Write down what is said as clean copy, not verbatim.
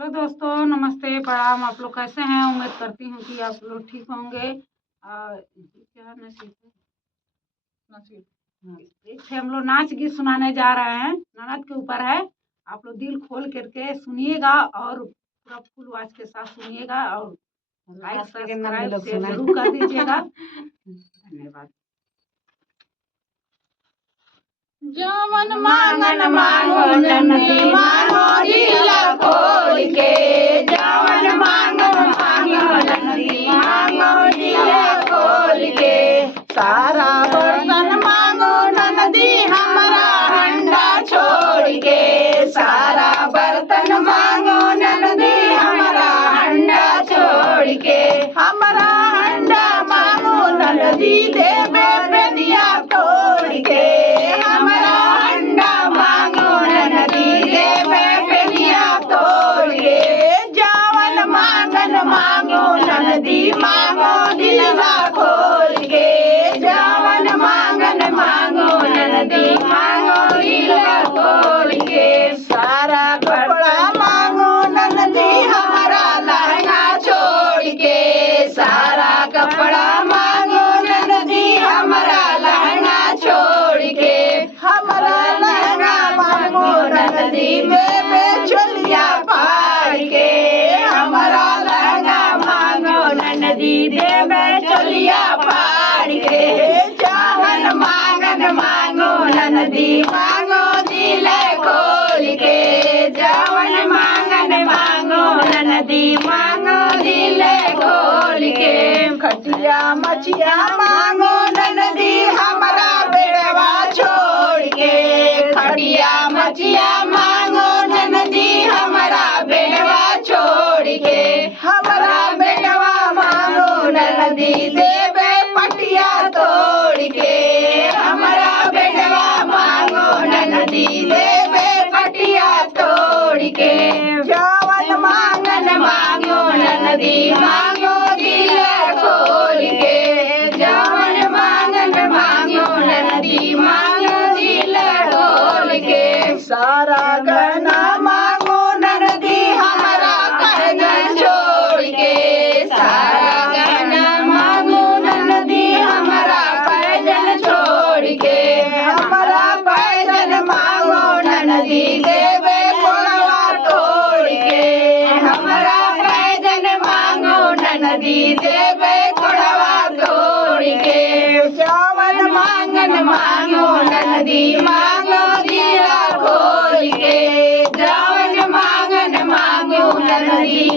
Hello दोस्तों, नमस्ते, प्रणाम। आप लोग कैसे हैं? उम्मीद करती हूँ कि आप लोग ठीक होंगे। क्या नसीब एक से हम लोग नाच गीत सुनाने जा रहे हैं, ननद के ऊपर है। आप लोग दिल खोल करके सुनिएगा और पूरा फुल आवाज के साथ सुनिएगा और लाइक सब्सक्राइब शेयर जरूर कर दीजिएगा। धन्यवाद। जवन मांगन मांगो नन्ही मांगो दिल खोल के, जवन मांगन मांगो नन्ही मांगो दिल खोल के। सारा बर्तन मांगो ननदी हमारा हंडा छोड़ के, सारा बर्तन मांगो ननदी हमारा हंडा छोड़ के। हमारा हंडा मांगो ननदी देवे बेनिया तोड़ के, हमारा हंडा मांगो ननदी देवे बेनिया तोड़ के। जवन मांगन मांगो ननदी मांगो दिलवा खोल के, जवन मांगन मांगो ननदी मांगो दिलवा खोल के। सारा कपड़ा मांगो ननदी हमारा लहंगा छोड़ के, सारा कपड़ा मांगो ननदी हमारा लहंगा छोड़ के। हमारा लहंगा मांगो ननदी देवे चोलिया फाड़ के, हमारा लहंगा मांगो ननदी देवे चोलिया फाड़ के। जवन मांगन मांगो ननदी मांगो दिल खोल के, जवन मांगन मांगो ननदी मांगो दिल खोल के। खटिया मचिया मांगो ननदी हमारा बेड़वा छोड़ के, खटिया मचिया मांगो ननदी हमारा बेड़वा छोड़ के। हमारा बेड़वा मांगो ननदी देवे पटिया तोड़ के, हमारा बेड़वा मांगो ननदी देवे पटिया तोड़ के। जवन मांगन मांगो ननदी मांगो दिल खोल के, जवन मांगन मांगो ननदी मांगो दिल खोल के। सारा गहना मांगो ननदी हमारा कहना छोड़ के, सारा गहना मांगो ननदी हमारा पैजन छोड़ के। हमारा पैजन मांगो ननदी देवे कोड़वा तोड़ के, हमारा पैजन मांगो ननदी देवे कोड़वा तोड़ के। जवन मांगन मांगो ननदी मांगो दिल खोल के, जवन मांगन मांगो ननदी